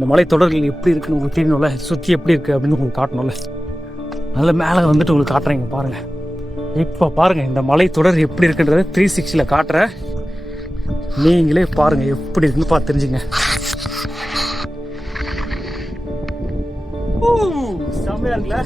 இந்த மலைத்தொடர்கள் எப்படி இருக்குன்னு உங்களுக்கு தெரியணும்ல, சுற்றி எப்படி இருக்குது அப்படின்னு உங்களுக்கு காட்டணும்ல. அதில் மேலே வந்துட்டு உங்களுக்கு காட்டுறேங்க பாருங்கள். இப்போ பாருங்கள் இந்த மலைத்தொடர் எப்படி இருக்குன்றத 360 காட்டுறேன். நீங்களே பாருங்கள் எப்படி இருக்குன்னு பார்த்து தெரிஞ்சுங்க. செம்மையா இருக்குல்ல?